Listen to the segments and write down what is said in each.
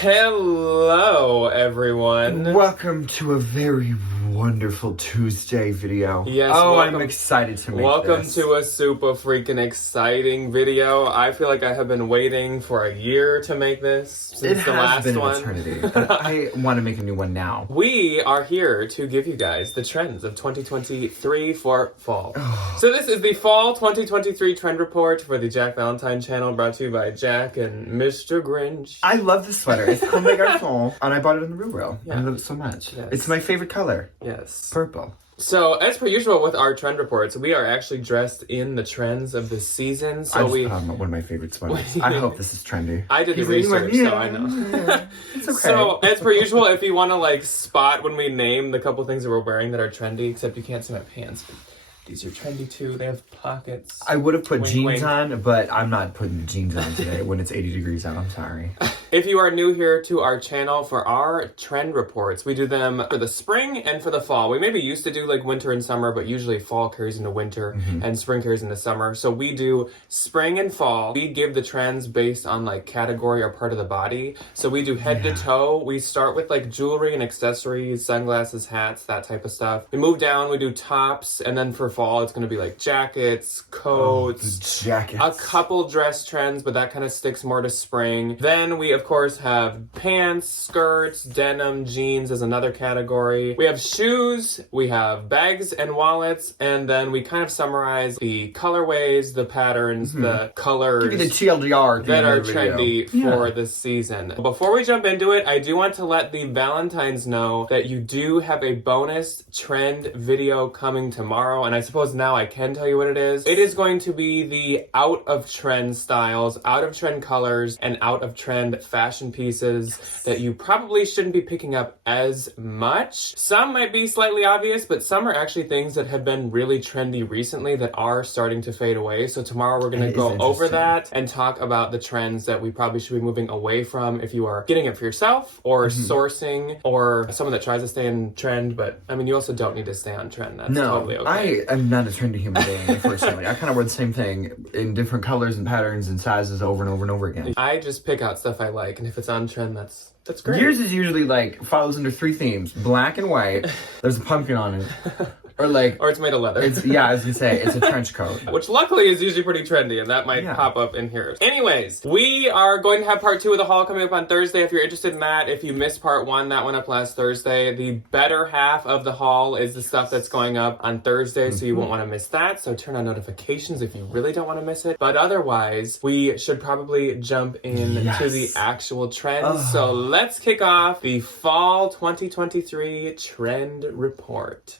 Hello, everyone. Welcome to a very wonderful Tuesday video. Yes, I'm excited to make Welcome this. to a super freaking exciting video. I feel like I have been waiting for a year to make this since the last been one. an eternity, but I want to make a new one now. We are here to give you guys the trends of 2023 for fall. So this is the fall 2023 trend report for the Jack Valentine channel, brought to you by Jack and Mr. Grinch. I love this sweater. It's Comme des Garçons, and I bought it in the Rue. Yeah. I love it so much. Yes. It's my favorite color. Yes. Purple. So, as per usual with our trend reports, we are actually dressed in the trends of the season. So I just put on one of my favorite sweaters. I hope this is trendy. I did the research, so I know. Yeah. It's okay. So, as per usual, if you want to spot when we name the couple things that we're wearing that are trendy, except you can't see my pants. These are trendy too. They have pockets. I would have put Wink, jeans wink. on, but I'm not putting jeans on today when it's 80 degrees out. I'm sorry. If you are new here to our channel, for our trend reports, we do them for the spring and for the fall. We maybe used to do winter and summer, but usually fall carries into winter and spring carries into summer. So we do spring and fall. We give the trends based on category or part of the body. So we do head to toe. We start with jewelry and accessories, sunglasses, hats, that type of stuff. We move down, we do tops, and then for fall, it's going to be jackets, coats, Jackets. a couple dress trends, but that kind of sticks more to spring. Then we, of course, have pants, skirts, denim, jeans as another category. We have shoes, we have bags and wallets, and then we kind of summarize the colorways, the patterns, the colors Give me the TLDR at the that end are of the video. trendy for this season. Before we jump into it, I do want to let the Valentines know that you do have a bonus trend video coming tomorrow, and I suppose now I can tell you what it is. It is going to be the out of trend styles, out of trend colors, and out of trend fashion pieces that you probably shouldn't be picking up as much. Some might be slightly obvious, but some are actually things that have been really trendy recently that are starting to fade away. So tomorrow we're going to go over that and talk about the trends that we probably should be moving away from if you are getting it for yourself or sourcing, or someone that tries to stay in trend. But I mean, you also don't need to stay on trend. That's totally okay. I am not a trendy human being, unfortunately. I kind of wear the same thing in different colors and patterns and sizes over and over and over again. I just pick out stuff I like, and if it's on trend, that's great. Yours is usually follows under three themes: black and white. There's a pumpkin on it, or it's made of leather. I was gonna say it's a trench coat. Which luckily is usually pretty trendy, and that might pop up in here. Anyways, we are going to have part 2 of the haul coming up on Thursday. If you're interested in that, if you missed part 1, that went up last Thursday. The better half of the haul is the stuff that's going up on Thursday, so you won't want to miss that. So turn on notifications if you really don't want to miss it. But otherwise, we should probably jump into the actual trends. So let's kick off the fall 2023 trend report.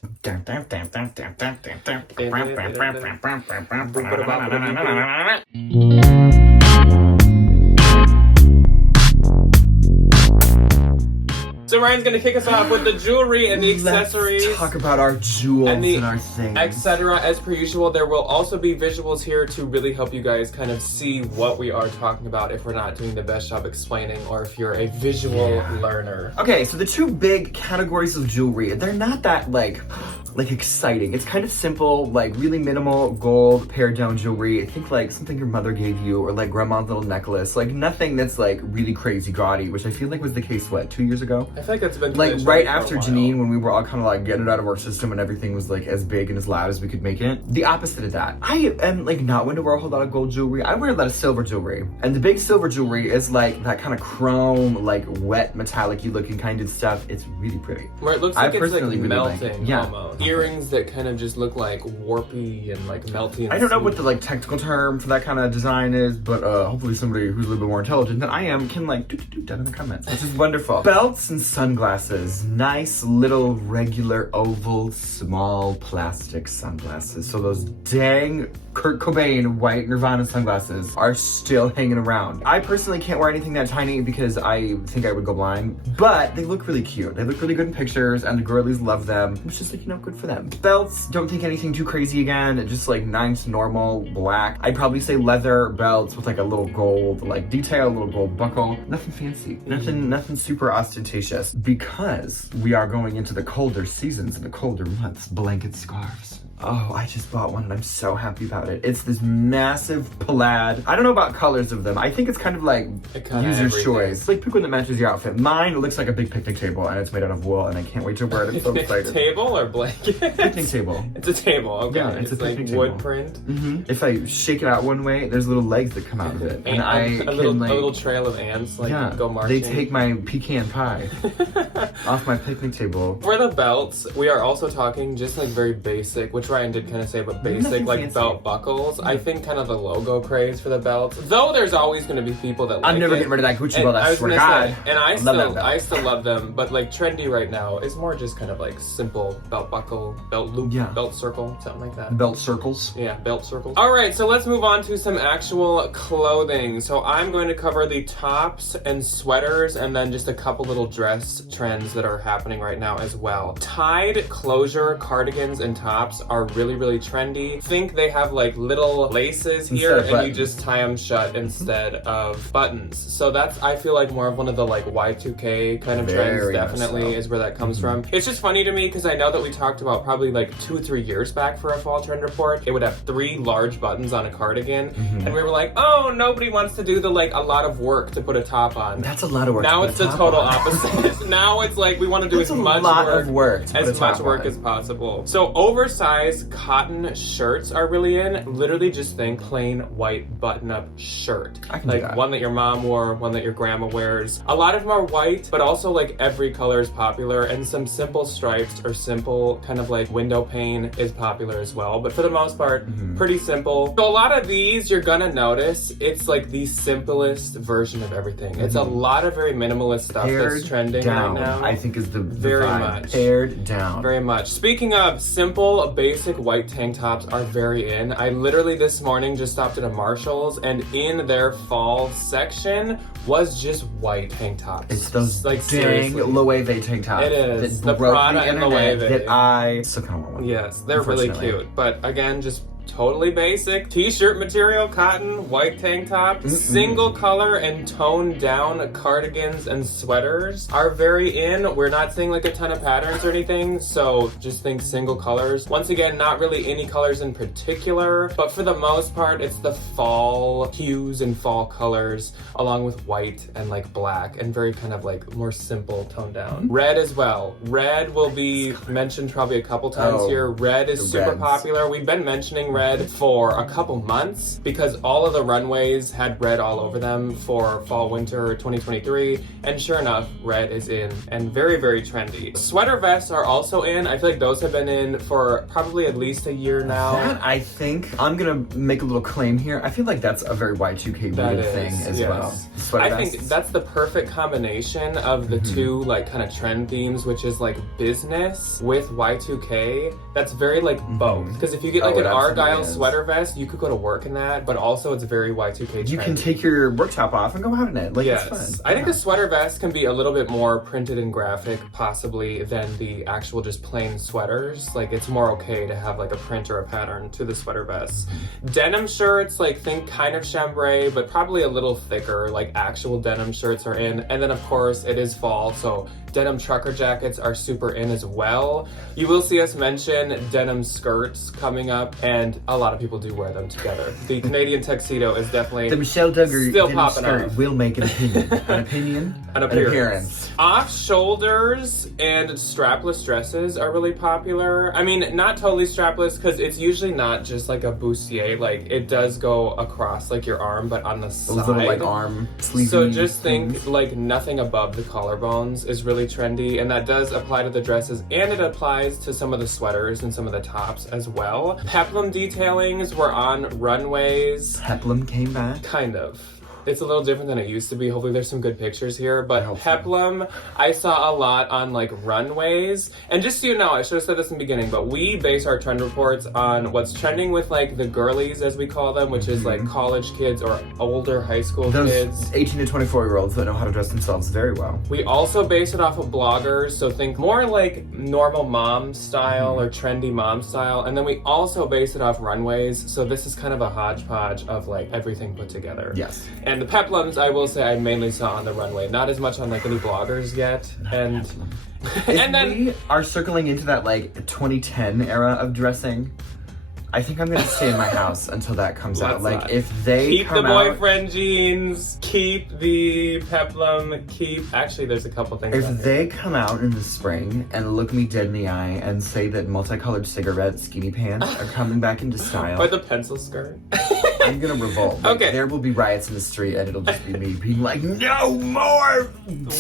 So Ryan's gonna kick us off with the jewelry and the accessories. Let's talk about our jewels and our things, etc. As per usual, there will also be visuals here to really help you guys kind of see what we are talking about if we're not doing the best job explaining, or if you're a visual learner. Okay, so the two big categories of jewelry, they're not that exciting. It's kind of simple, really minimal gold pared down jewelry. I think something your mother gave you, or grandma's little necklace. Nothing that's really crazy gaudy, which I feel was the case 2 years ago. I feel like that's been right after Janine, when we were all kind of getting it out of our system and everything was as big and as loud as we could make it. The opposite of that. I am not one to wear a whole lot of gold jewelry. I wear a lot of silver jewelry, and the big silver jewelry is that kind of chrome, wet metallic-y looking kind of stuff. It's really pretty. Where it looks like it's really melting like almost. Earrings that kind of just look warpy and melty. I don't know what the technical term for that kind of design is, but hopefully somebody who's a little bit more intelligent than I am can do down in the comments. This is wonderful. Belts and sunglasses. Nice little regular oval small plastic sunglasses. So those dang Kurt Cobain white Nirvana sunglasses are still hanging around. I personally can't wear anything that tiny because I think I would go blind, but they look really cute. They look really good in pictures, and the girlies love them. It's just good for them. Belts, don't think anything too crazy again. Just nice, normal, black. I'd probably say leather belts with a little gold detail, a little gold buckle. Nothing fancy. Nothing super ostentatious, because we are going into the colder seasons and the colder months. Blanket scarves. Oh, I just bought one and I'm so happy about it. It's this massive plaid. I don't know about colors of them. I think it's kind of like user's choice. Like pick one that matches your outfit. Mine looks like a big picnic table and it's made out of wool and I can't wait to wear it. I'm so excited. Table or blanket? Picnic table. It's a table, okay. Yeah, it's a picnic like table. wood print. Mm-hmm. If I shake it out one way, there's little legs that come out of it. And I a little trail of ants go marching. They take my pecan pie off my picnic table. For the belts, we are also talking just like very basic, which Ryan did kind of say, but basic Nothing like fancy. belt buckles. I think kind of the logo craze for the belts. Though there's always going to be people that like I'm never it. getting rid of that Gucci belt, I I was swear to gonna God. say, and I still love them, but like trendy right now is more just kind of like simple belt buckle, belt loop, belt circle, something like that. Belt circles. Yeah, belt circles. All right, so let's move on to some actual clothing. So I'm going to cover the tops and sweaters and then just a couple little dress trends that are happening right now as well. Tied closure cardigans and tops are really, really trendy. Think they have like little laces here and you just tie them shut instead of buttons. So that's, I feel like, more of one of the like Y2K kind of trends, definitely is where that comes from. It's just funny to me because I know that we talked about probably like 2-3 years back for a fall trend report. It would have 3 large buttons on a cardigan and we were like, oh, nobody wants to do the like a lot of work to put a top on. That's a lot of work. Now it's the total opposite. Now it's like we want to do as much work as possible. So oversized cotton shirts are really in. Literally just think plain white button-up shirt. Like one that your mom wore, one that your grandma wears. A lot of them are white, but also like every color is popular, and some simple stripes or simple kind of like window pane is popular as well. But for the most part, pretty simple. So a lot of these you're gonna notice it's like the simplest version of everything. It's a lot of very minimalist stuff that's trending right now. I think is the very vibe. much Pared down. Very much. Speaking of simple, basic white tank tops are very in. I literally this morning just stopped at a Marshall's and in their fall section was just white tank tops. It's those like dang Loewe tank tops. It is. That The Prada and Loewe. That I still kind of want one. Yes, they're really cute. But again, just totally basic. T-shirt material, cotton, white tank top, single color and toned down cardigans and sweaters are very in. We're not seeing like a ton of patterns or anything, so just think single colors. Once again, not really any colors in particular, but for the most part, it's the fall hues and fall colors along with white and like black and very kind of like more simple toned down. Red as well. Red will be mentioned probably a couple times here. Red is super popular. We've been mentioning red for a couple months because all of the runways had red all over them for fall winter 2023, and sure enough, red is in and very, very trendy. Sweater vests are also in. I feel like those have been in for probably at least a year now. That, I think, I'm gonna make a little claim here. I feel like that's a very Y2K thing as well. I think that's the perfect combination of the two like kind of trend themes, which is like business with Y2K. That's very like both. Because if you get like an Argyle sweater vest, you could go to work in that, but also it's very Y2K trendy. You can take your work top off and go out in it. Like, it's fun. I think the sweater vest can be a little bit more printed and graphic possibly than the actual just plain sweaters. Like it's more okay to have like a print or a pattern to the sweater vest. Denim shirts, like think kind of chambray, but probably a little thicker, like actual denim shirts are in. And then of course it is fall, so denim trucker jackets are super in as well. You will see us mention denim skirts coming up, and a lot of people do wear them together. The Canadian tuxedo is definitely the Michelle Duggar still denim popping skirt off. will make an opinion. An appearance. Off shoulders and strapless dresses are really popular. I mean, not totally strapless because it's usually not just like a bustier. Like it does go across like your arm, but on the side. Those little like arm sleeves. So just think like nothing above the collarbones is really trendy, and that does apply to the dresses, and it applies to some of the sweaters and some of the tops as well. Peplum detailings were on runways. Peplum came back? Kind of. It's a little different than it used to be. Hopefully there's some good pictures here, but peplum, I saw a lot on like runways. And just so you know, I should have said this in the beginning, but we base our trend reports on what's trending with like the girlies, as we call them, which is like college kids or older high school kids. 18 to 24-year-olds that know how to dress themselves very well. We also base it off of bloggers, so think more like normal mom style or trendy mom style. And then we also base it off runways, so this is kind of a hodgepodge of like everything put together. Yes. And And the peplums, I will say, I mainly saw on the runway. Not as much on like any bloggers yet. And and then we are circling into that like 2010 era of dressing. I think I'm gonna stay in my house until that comes out. Like not. if they keep come the out, boyfriend jeans, keep the peplum, actually there's a couple things. If they come out in the spring and look me dead in the eye and say that multicolored cigarette skinny pants are coming back into style, or the pencil skirt. I'm gonna revolt. Like, Okay. there will be riots in the street and it'll just be me being like, no more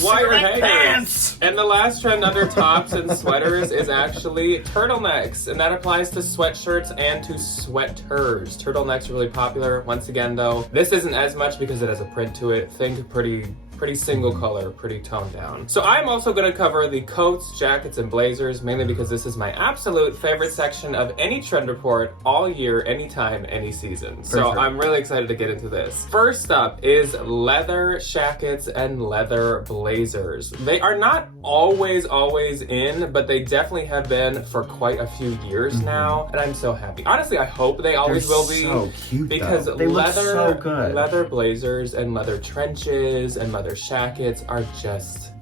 Wire cigarette hangers. pants! And the last trend under tops and sweaters is actually turtlenecks, and that applies to sweatshirts and to sweaters. Turtlenecks are really popular. Once again though, this isn't as much because it has a print to it. Think pretty single color, pretty toned down. So I'm also gonna cover the coats, jackets, and blazers, mainly because this is my absolute favorite section of any trend report all year, anytime, any season. So sure. I'm really excited to get into this. First up is leather jackets and leather blazers. They are not always in, but they definitely have been for quite a few years now, and I'm so happy. Honestly, I hope they always will be. So cute, because though. They look so good. leather blazers and leather trenches and leather shackets are just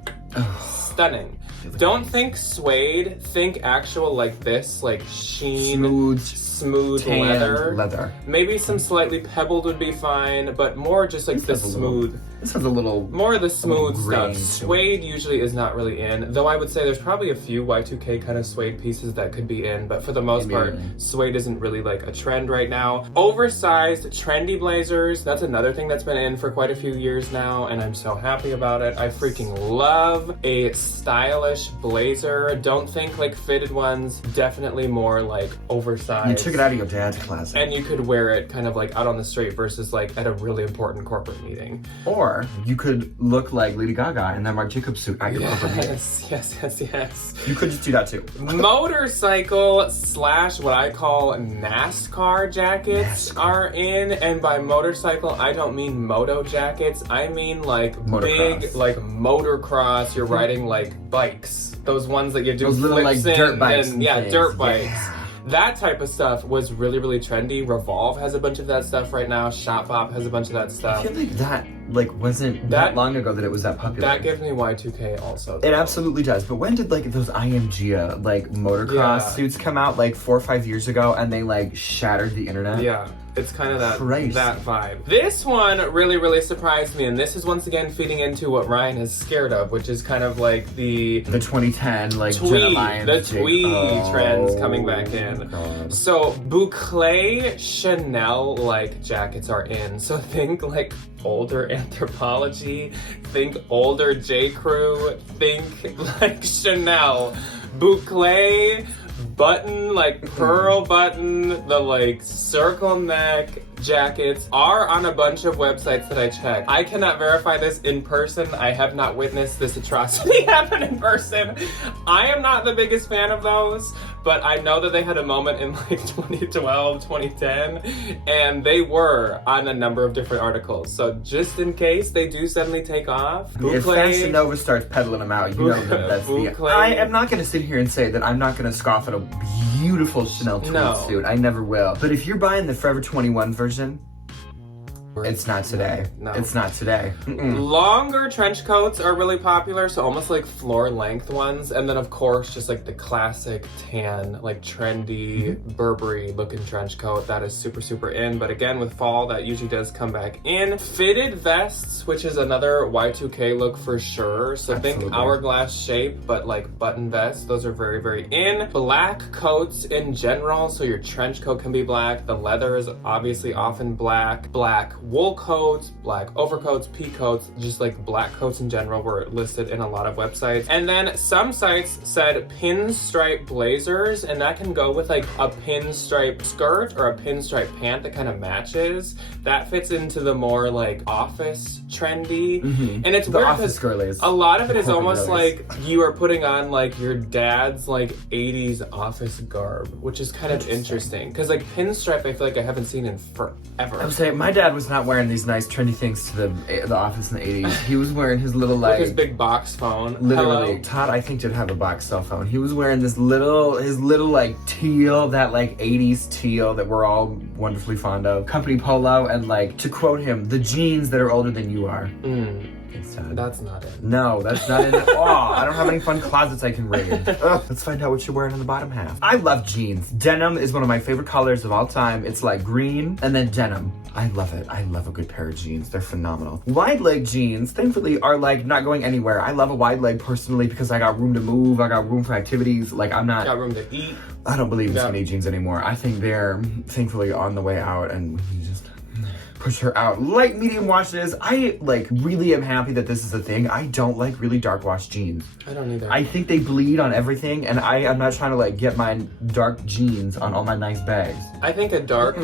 stunning. Don't think suede, think actual like this, like sheen, smooth leather. Maybe some slightly pebbled would be fine, but more just like the smooth. This has a little More of the smooth stuff. grain to it. Suede usually is not really in, though I would say there's probably a few Y2K kind of suede pieces that could be in, but for the most part, suede isn't really like a trend right now. Oversized, trendy blazers, that's another thing that's been in for quite a few years now, and I'm so happy about it. I freaking love a stylish blazer. Don't think like fitted ones, definitely more like oversized. You took it out of your dad's closet. And you could wear it kind of like out on the street versus like at a really important corporate meeting. Or you could look like Lady Gaga in that Marc Jacobs suit at your corporate meeting. Yes. You could just do that too. Motorcycle / what I call NASCAR jackets are in, and by motorcycle I don't mean moto jackets. I mean like big like motocross. You're riding like bikes. Those ones that you do those little like flips dirt in bikes. and, yeah, things. dirt bikes. Yeah. That type of stuff was really trendy. Revolve has a bunch of that stuff right now. Shop Bop has a bunch of that stuff. I feel like that wasn't that long ago that it was that popular. That gives me Y2K also, though. It absolutely does. But when did like those IMG like motocross suits come out? Like 4 or 5 years ago, and they like shattered the internet. Yeah. It's kind of that vibe. This one really surprised me, and this is once again feeding into what Ryan is scared of, which is kind of like the 2010 like tweed, Lyons the tweed trends coming back in. God. So boucle Chanel like jackets are in. So think like older Anthropology, think older J. Crew, think like Chanel. Boucle button, like pearl button, the like circle neck jackets are on a bunch of websites that I checked. I cannot verify this in person. I have not witnessed this atrocity happen in person. I am not the biggest fan of those, but I know that they had a moment in like 2012, 2010, and they were on a number of different articles. So just in case they do suddenly take off, if Fashion Nova starts peddling them out, you know that that's the... I am not going to sit here and say that I'm not going to scoff at a beautiful Chanel tweed suit. I never will. But if you're buying the Forever 21 version, it's not today. No. It's not today. Longer trench coats are really popular, so almost like floor length ones. And then of course, just like the classic tan, like trendy Burberry looking trench coat. That is super in. But again, with fall, that usually does come back in. Fitted vests, which is another Y2K look for sure. So think hourglass shape, but like button vests. Those are very in. Black coats in general, so your trench coat can be black. The leather is obviously often black. Black wool coats, black overcoats, pea coats, just like black coats in general were listed in a lot of websites. And then some sites said pinstripe blazers, and that can go with like a pinstripe skirt or a pinstripe pant that kind of matches. That fits into the more like office trendy. And it's the weird office girlies. A lot of it is almost like you are putting on like your dad's like 80s office garb, which is kind of interesting. Because like pinstripe, I feel like I haven't seen in forever. I would say my dad was not not wearing these nice trendy things to the office in the 80s. He was wearing his little like his big box phone. Literally, Hello. Todd I think did have a box cell phone. He was wearing his little like teal, that like 80s teal that we're all wonderfully fond of. Company polo, and like, to quote him, the jeans that are older than you are. Thanks, Todd. That's not it. No, that's not it at all. I don't have any fun closets I can raid. Let's find out what you're wearing on the bottom half. I love jeans. Denim is one of my favorite colors of all time. It's like green and then denim. I love it. I love a good pair of jeans. They're phenomenal. Wide leg jeans, thankfully, are like not going anywhere. I love a wide leg personally because I got room to move. I got room for activities. Like, I'm not... Got room to eat. I don't believe in skinny jeans anymore. I think they're thankfully on the way out, and we just push her out. Light medium washes. I like really am happy that this is a thing. I don't like really dark wash jeans. I don't either. I think they bleed on everything, and I'm not trying to like get my dark jeans on all my nice bags. I think a dark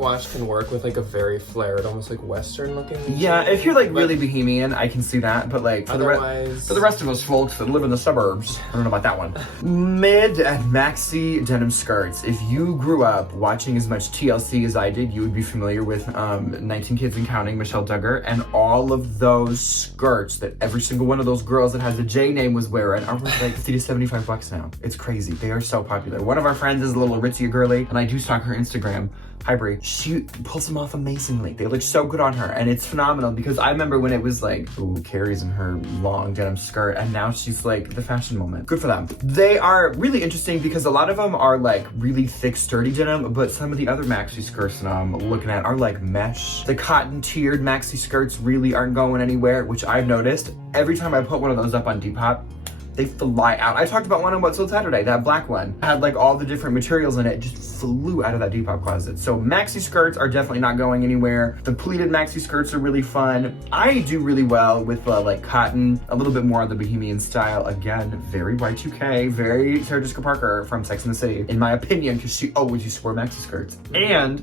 wash can work with like a very flared, almost like Western looking. Yeah, if you're like really bohemian, I can see that. But like for the rest of us folks that live in the suburbs, I don't know about that one. Mid and maxi denim skirts. If you grew up watching as much TLC as I did, you would be familiar with 19 Kids and Counting, Michelle Duggar, and all of those skirts that every single one of those girls that has a J name was wearing are worth like 50 to 75 bucks now. It's crazy. They are so popular. One of our friends is a little Aritzia girly, and I do stalk her Instagram. Hi Brie. She pulls them off amazingly. They look so good on her, and it's phenomenal because I remember when it was like, ooh, Carrie's in her long denim skirt, and now she's like the fashion moment. Good for them. They are really interesting because a lot of them are like really thick, sturdy denim, but some of the other maxi skirts that I'm looking at are like mesh. The cotton tiered maxi skirts really aren't going anywhere, which I've noticed. Every time I put one of those up on Depop, they fly out. I talked about one on What's Sold Saturday, that black one. Had like all the different materials in it, just flew out of that Depop closet. So maxi skirts are definitely not going anywhere. The pleated maxi skirts are really fun. I do really well with like cotton, a little bit more on the bohemian style. Again, very Y2K, very Sarah Jessica Parker from Sex and the City, in my opinion, because she always used to wear maxi skirts. And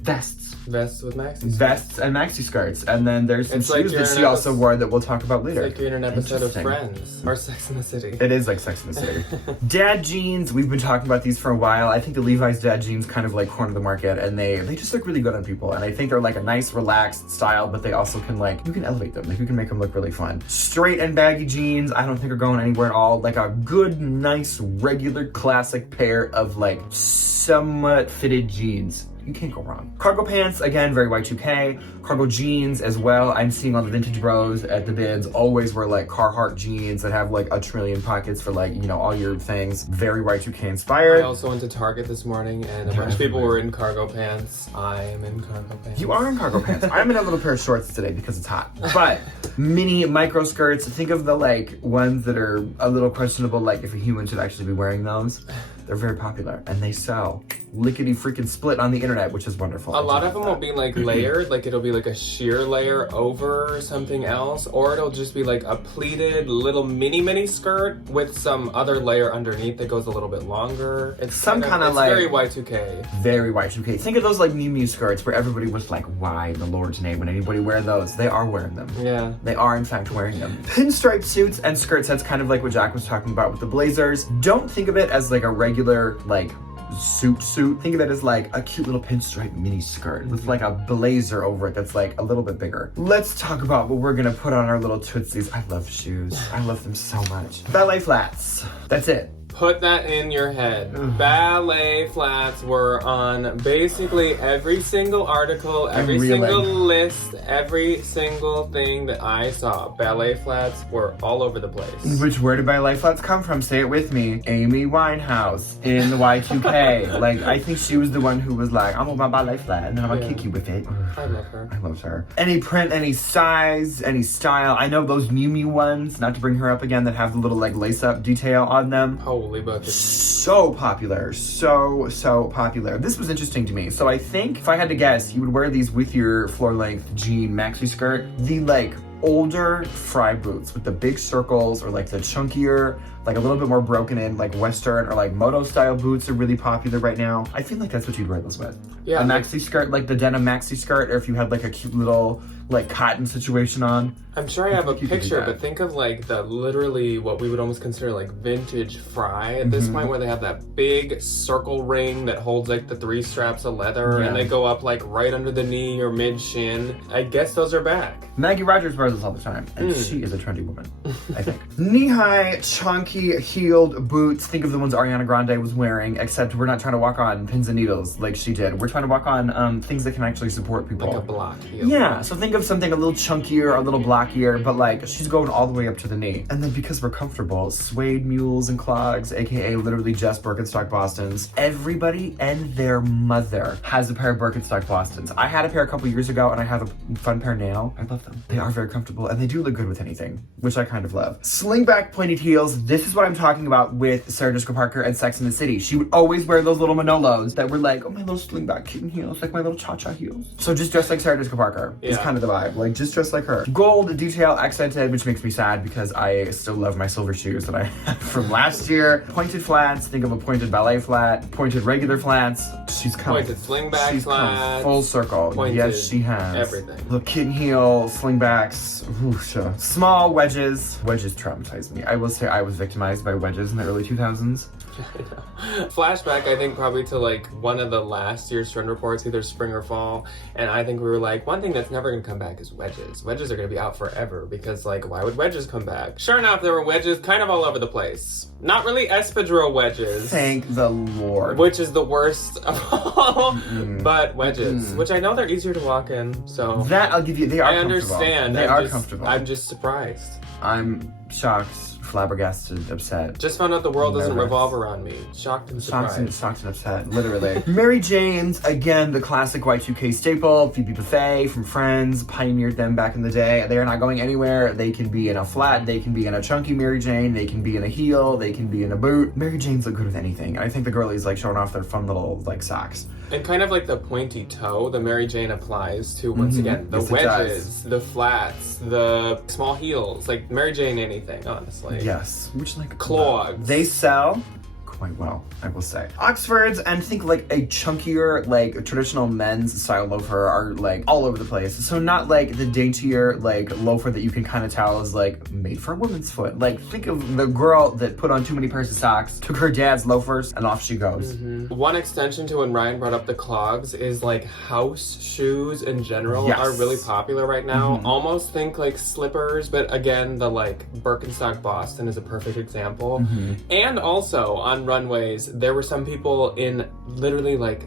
vests. Vests with maxi skirts. Vests and maxi skirts. And then there's some It's like shoes that she also wore that we'll talk about later. It's like you're in an episode of Friends or Sex and the City. It is like Sex and the City. Dad jeans, we've been talking about these for a while. I think the Levi's dad jeans kind of like corner the market, and they just look really good on people. And I think they're like a nice, relaxed style, but they also can like, you can elevate them. Like you can make them look really fun. Straight and baggy jeans, I don't think are going anywhere at all. Like a good, nice, regular, classic pair of like somewhat fitted jeans. You can't go wrong. Cargo pants, again, very Y2K. Cargo jeans as well. I'm seeing all the vintage bros at the bids always wear like Carhartt jeans that have like a trillion pockets for like, you know, all your things. Very Y2K inspired. I also went to Target this morning and a bunch of people were in cargo pants. I am in cargo pants. You are in cargo pants. I'm in a little pair of shorts today because it's hot. But mini micro skirts, think of the like ones that are a little questionable, like if a human should actually be wearing those. They're very popular and they sell lickety freaking split on the internet, which is wonderful. A lot of them will be like layered, like it'll be like a sheer layer over something else, or it'll just be like a pleated little mini skirt with some other layer underneath that goes a little bit longer. It's some kind of like very Y2K. Very Y2K. Think of those like Miu Miu skirts where everybody was like, why in the Lord's name would anybody wear those? They are wearing them. Yeah. They are in fact wearing them. Pinstripe suits and skirts, that's kind of like what Jack was talking about with the blazers. Don't think of it as like a regular like suit. Think of it as like a cute little pinstripe mini skirt with like a blazer over it that's like a little bit bigger. Let's talk about what we're gonna put on our little tootsies. I love shoes. I love them so much. Ballet flats. That's it. Put that in your head. Ballet flats were on basically every single article, every single list, every single thing that I saw. Ballet flats were all over the place. Which, where did ballet flats come from? Say it with me. Amy Winehouse in the Y2K. Like, I think she was the one who was like, I'm on my ballet flat and then I'm gonna kick you with it. I love her. I love her. Any print, any size, any style. I know those Miu Miu ones, not to bring her up again, that have the little like lace-up detail on them. Holy buckets. So popular. So popular. This was interesting to me. So I think if I had to guess, you would wear these with your floor-length jean maxi skirt. The like older fry boots with the big circles, or like the chunkier, like a little bit more broken in, like Western or like moto style boots are really popular right now. I feel like that's what you'd wear those with. Yeah. A maxi skirt, like the denim maxi skirt, or if you had like a cute little like cotton situation on. I'm sure I have a think you could do picture, that. but think of like the literally what we would almost consider like vintage fry at this point, where they have that big circle ring that holds like the 3 straps of leather, and they go up like right under the knee or mid shin. I guess those are back. Maggie Rogers wears this all the time, and she is a trendy woman, I think. Knee-high, chunky, heeled boots. Think of the ones Ariana Grande was wearing, except we're not trying to walk on pins and needles like she did. We're trying to walk on things that can actually support people. Like a block heel. Yeah, so think of something a little chunkier, a little blockier, but like she's going all the way up to the knee. And then because we're comfortable, suede mules and clogs, aka literally just Birkenstock Bostons. Everybody and their mother has a pair of Birkenstock Bostons. I had a pair a couple years ago, and I have a fun pair now. I love them. They are very comfortable, and they do look good with anything, which I kind of love. Slingback pointed heels. This is what I'm talking about with Sarah Jessica Parker and Sex and the City. She would always wear those little Manolos that were like, oh, my little slingback kitten heels, like my little cha-cha heels. So just dress like Sarah Jessica Parker is kind of the vibe. Like, just dress like her. Gold detail accented, which makes me sad because I still love my silver shoes that I had from last year. Pointed flats. Think of a pointed ballet flat. Pointed regular flats. She's come. Pointed slingback She's flats. come full circle. Pointed yes, she has. everything. Little kitten heel, slingbacks. Whoosha. Small wedges. Wedges traumatized me. I will say I was victimized by wedges in the early 2000s. I know. Flashback, I think, probably to like one of the last year's trend reports, either spring or fall, and I think we were like, one thing that's never gonna come back is wedges. Wedges are gonna be out forever because, like, why would wedges come back? Sure enough, there were wedges kind of all over the place. Not really espadrille wedges. Thank the Lord. Which is the worst of all, but wedges, which I know they're easier to walk in, so. That I'll give you. They are I comfortable. understand. They are comfortable. I'm just surprised. I'm shocked, flabbergasted, upset. Just found out the world doesn't Nervous. revolve around me. Shocked and surprised. Shocked and upset, literally. Mary Jane's, again, the classic Y2K staple. Phoebe Buffay from Friends pioneered them back in the day. They are not going anywhere. They can be in a flat, they can be in a chunky Mary Jane, they can be in a heel, they can be in a boot. Mary Jane's look good with anything. And I think the girlies like showing off their fun little like socks. And kind of like the pointy toe, the Mary Jane applies to, once again, the Yes, it wedges, the flats, the small heels, like Mary Jane anything, honestly. Yes, which like Clogs. they sell quite well, I will say. Oxfords, and think like a chunkier, like traditional men's style loafer are like all over the place. So not like the daintier like loafer that you can kind of tell is like made for a woman's foot. Like think of the girl that put on too many pairs of socks, took her dad's loafers, and off she goes. One extension to when Ryan brought up the clogs is like house shoes in general Yes. are really popular right now. Almost think like slippers, but again, the like Birkenstock Boston is a perfect example. And also on runways, there were some people in literally like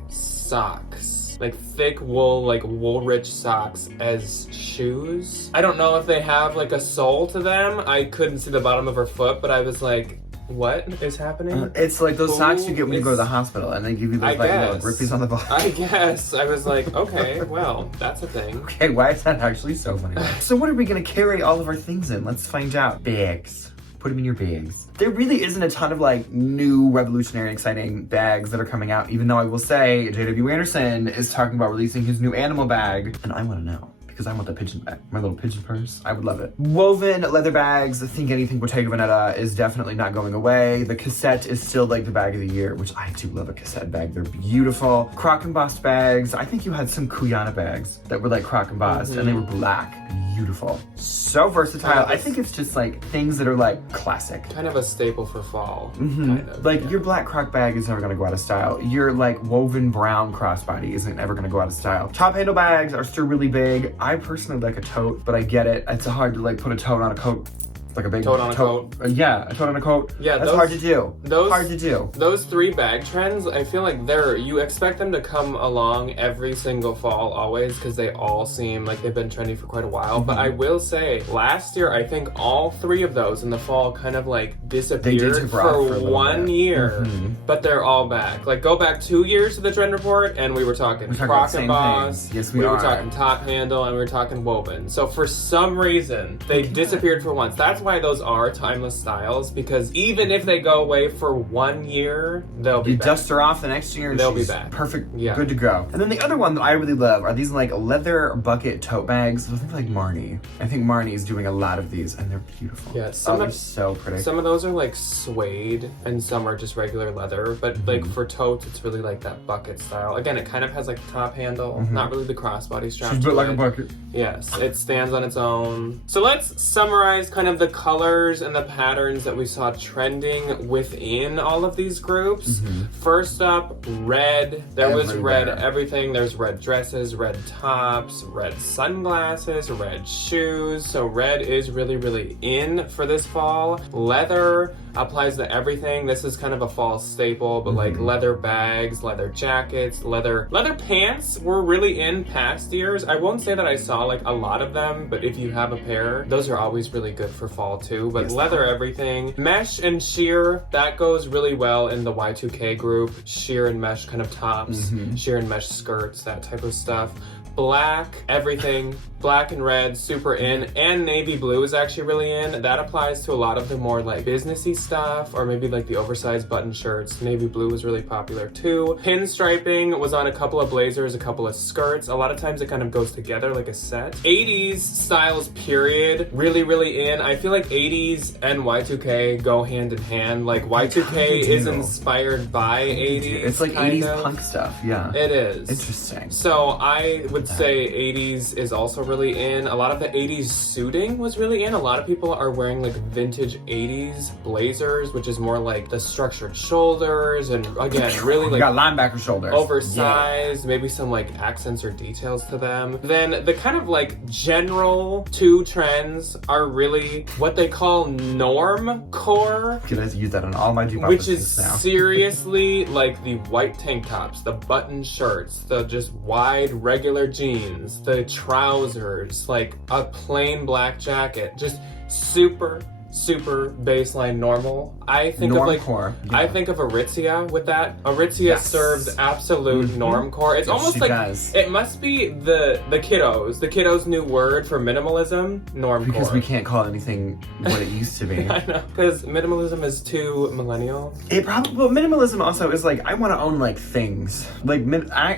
socks, like thick wool, like Woolrich socks as shoes. I don't know if they have like a sole to them. I couldn't see the bottom of her foot, but I was like, what is happening? It's like those socks you get when you go to the It's- hospital and they give you those I like little guess. grippies on the bottom. I guess. I was like, okay, well, that's a thing. Okay, why is that actually so funny? So what are we gonna carry all of our things in? Let's find out. Bags. Put them in your bags. There really isn't a ton of like new revolutionary exciting bags that are coming out, even though I will say J.W. Anderson is talking about releasing his new animal bag, and I want to know. Because I want the pigeon bag, my little pigeon purse. I would love it. Woven leather bags. I think anything Bottega Veneta is definitely not going away. The cassette is still like the bag of the year, which I do love a cassette bag. They're beautiful. Croc embossed bags. I think you had some Kuyana bags that were like croc embossed and they were black. Beautiful. So versatile. I think it's just like things that are like classic. Kind of a staple for fall. Kind of. Like your black croc bag is never gonna go out of style. Your like woven brown crossbody isn't ever gonna go out of style. Top handle bags are still really big. I personally like a tote, but I get it. It's hard to like put a tote on a coat. Like a big Tote on a coat. Yeah, a tote on a coat. Yeah, that's those- hard to do. those- hard to do. Those 3 bag trends, I feel like you expect them to come along every single fall always because they all seem like they've been trendy for quite a while. But I will say, last year, I think all 3 of those in the fall kind of like disappeared taper off for a for little 1 bit. year. But they're all back. Like go back 2 years to the trend report and we were talking We're talking about croc the same emboss. things. Yes, we were are. talking top handle and we were talking woven. So for some reason, they disappeared for once. That's that's why those are timeless styles, because even if they go away for 1 year, they'll be You back. dust her off the next year and They'll be she's back. perfect, Yeah. good to go. And then the other one that I really love are these like leather bucket tote bags. I think like Marnie. I think Marnie is doing a lot of these and they're beautiful. Yeah, they're so pretty. Some of those are like suede and some are just regular leather, but like for totes, it's really like that bucket style. Again, it kind of has like a top handle, not really the crossbody strap. She's to built like it. a bucket. Yes, it stands on its own. So let's summarize kind of the colors and the patterns that we saw trending within all of these groups. First up, red. There was red everything. There's red dresses, red tops, red sunglasses, red shoes. So red is really, really in for this fall. Leather applies to everything. This is kind of a fall staple, but like leather bags, leather jackets, leather pants were really in past years. I won't say that I saw like a lot of them, but if you have a pair, those are always really good for fall too. But Yes, leather everything. Mesh and sheer, that goes really well in the Y2K group. Sheer and mesh kind of tops, sheer and mesh skirts, that type of stuff. Black, everything, black and red, super in, and navy blue is actually really in. That applies to a lot of the more like businessy stuff, or maybe like the oversized button shirts. Navy blue was really popular too. Pinstriping was on a couple of blazers, a couple of skirts. A lot of times it kind of goes together like a set. 80s styles, period, really, really in. I feel like 80s and Y2K go hand in hand. Like Y2K is inspired by 80s. It's like kind 80s of. punk stuff, yeah. It is. Interesting. So I would say 80s is also really in. A lot of the 80s suiting was really in. A lot of people are wearing like vintage 80s blazers, which is more like the structured shoulders and again, really You like got linebacker shoulders. oversized, maybe some like accents or details to them. Then the kind of like general two trends are really what they call norm core, Can I use that on all my Depop which is listings now? seriously like the white tank tops, the button shirts, the just wide regular jeans, the trousers, like a plain black jacket, just super baseline normal. I think of like Normcore, yeah. I think of Aritzia with that. Aritzia serves absolute normcore. It's Yes, almost she like does. it must be the kiddos' new word for minimalism, normcore. Because we can't call anything what it used to be. I know, because minimalism is too millennial. It probably, well, minimalism also is like, I want to own like things. Like,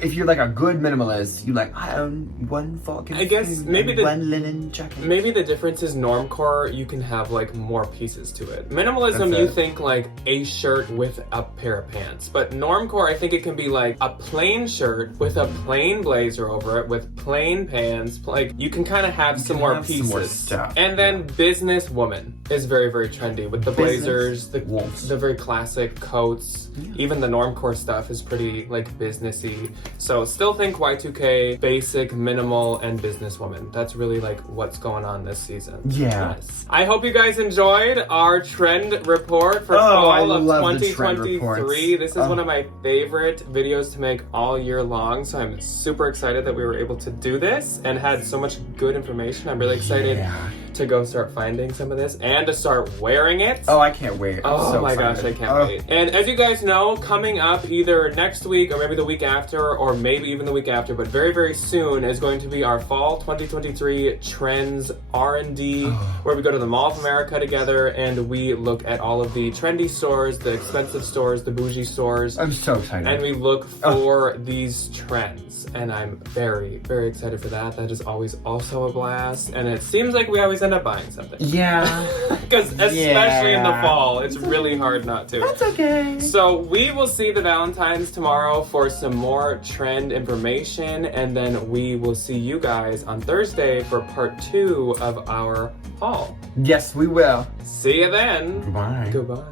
if you're like a good minimalist, you like, I own one fucking I guess thing maybe and one linen jacket. Maybe the difference is normcore, you can have like more pieces to it. Minimalism, That's you it. think like a shirt with a pair of pants. But normcore, I think it can be like a plain shirt with a plain blazer over it with plain pants. Like you can kind of have some more pieces. Some more stuff. And then business woman is very, very trendy with the blazers, the very classic coats. Even the normcore stuff is pretty like businessy. So still think Y2K, basic, minimal, and businesswoman. That's really like what's going on this season. Yeah. Yes. I hope you guys enjoyed our trend report for I fall of love the trend reports. 2023. This is one of my favorite videos to make all year long, so I'm super excited that we were able to do this and had so much good information. I'm really excited to go start finding some of this and to start wearing it. Oh, I can't wait. I'm Oh so my excited. gosh, I can't wait. And as you guys know, coming up either next week or maybe the week after or maybe even the week after, but very, very soon is going to be our fall 2023 Trends R&D, where we go to the Mall of America together and we look at all of the trendy stores, the expensive stores, the bougie stores. I'm so excited. And we look for these trends. And I'm very, very excited for that. That is always also a blast. And it seems like we always end up buying something. Yeah. Because especially in the fall, it's really hard not to. That's okay. So we will see the Valentines tomorrow for some more trend information. And then we will see you guys on Thursday for part 2 of our haul. Yes, we will. See you then. Goodbye. Goodbye.